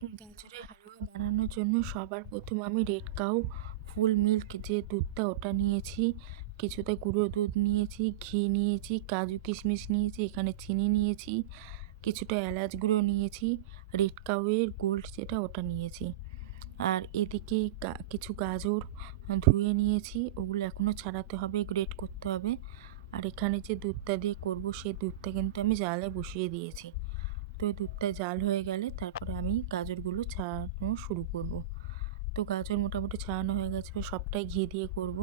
গাজরের হালুয়া বানানোর জন্য সবার প্রথম আমি রেড কাউ ফুল মিল্ক যে দুধটা ওটা নিয়েছি, কিছুটা গুঁড়ো দুধ নিয়েছি, ঘি নিয়েছি, কাজু কিশমিশ নিয়েছি, এখানে চিনি নিয়েছি, কিছুটা এলাচ গুঁড়ো নিয়েছি, রেড কাউয়ের গোল্ড যেটা ওটা নিয়েছি। আর এদিকে কিছু গাজর ধুয়ে নিয়েছি, ওগুলো এখনও ছাড়াতে হবে, গ্রেট করতে হবে। আর এখানে যে দুধটা দিয়ে করব সেই দুধটা কিন্তু আমি জালে বসিয়ে দিয়েছি। তো দুধটা জাল হয়ে গেলে তারপরে আমি গাজরগুলো ছাড়ানো শুরু করব। তো গাজর মোটামুটি ছাড়ানো হয়ে গেছে, সবটাই ঘি দিয়ে করব।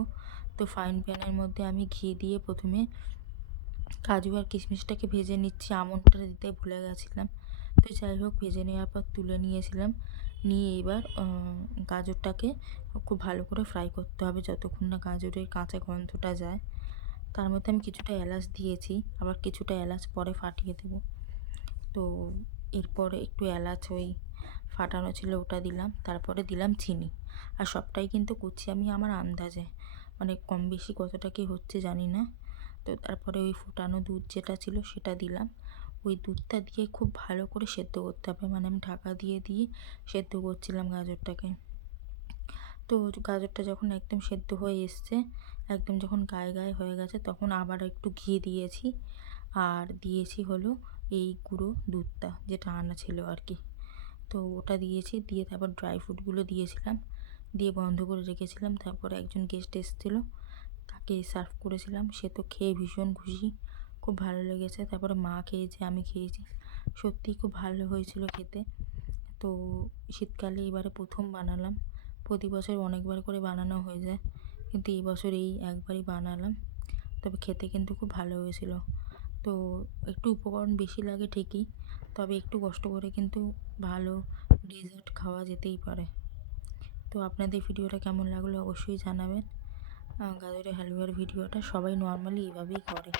তো ফ্রাইং প্যানের মধ্যে আমি ঘি দিয়ে প্রথমে কাজু আর কিশমিশটাকে ভেজে নিচ্ছি, আমন্ডটা দিতে ভুলে গেছিলাম। তো যাই হোক, ভেজে নেওয়ার পর তুলে নিয়েছিলাম। নিয়ে এবার গাজরটাকে খুব ভালো করে ফ্রাই করতে হবে যতক্ষণ না গাজরের কাঁচা গন্ধটা যায়। তার মধ্যে আমি কিছুটা এলাচ দিয়েছি, আবার কিছুটা এলাচ পরে ফাটিয়ে দেবো। তো এরপরে একটু এলাচ ওই ফাটানো ছিল ওটা দিলাম, তারপরে দিলাম চিনি। আর সবটাই কিন্তু করছি আমি আমার আন্দাজে, মানে কম বেশি কতটা কী হচ্ছে জানি না। তো তারপরে ওই ফোটানো দুধ যেটা ছিল সেটা দিলাম। ওই দুধটা দিয়ে খুব ভালো করে সেদ্ধ করতে হবে, মানে আমি ঢাকা দিয়ে দিয়ে সেদ্ধ করছিলাম গাজরটাকে। তো গাজরটা যখন একদম সেদ্ধ হয়ে এসছে, একদম যখন গায়ে গায়ে হয়ে গেছে, তখন আবার একটু ঘি দিয়েছি। আর দিয়েছি হলো এই গুঁড়ো দুধটা যেটা আনা ছিল আর কি। তো ওটা দিয়েছি, দিয়ে তারপর ড্রাই ফ্রুটগুলো দিয়েছিলাম, দিয়ে বন্ধ করে রেখেছিলাম। তারপরে একজন গেস্ট এসেছিলো, তাকে সার্ভ করেছিলাম। সে তো খেয়ে ভীষণ খুশি, খুব ভালো লেগেছে। তারপরে মা খেয়েছে, আমি খেয়েছি, সত্যিই খুব ভালো হয়েছিল খেতে। তো শীতকালে এবারে প্রথম বানালাম, প্রতি বছর অনেকবার করে বানানো হয়ে যায়, কিন্তু এই বছর এই একবারই বানালাম। তবে খেতে কিন্তু খুব ভালো হয়েছিল। তো একটু উপকরণ বেশি লাগে ঠিকই, তবে একটু কষ্ট করে কিন্তু ভালো ডেজার্ট খাওয়া যেতেই পারে। তো আপনাদের ভিডিওটা কেমন লাগলো অবশ্যই জানাবেন। গাজরের হালুয়ার ভিডিওটা সবাই নর্মালি এভাবেই করে।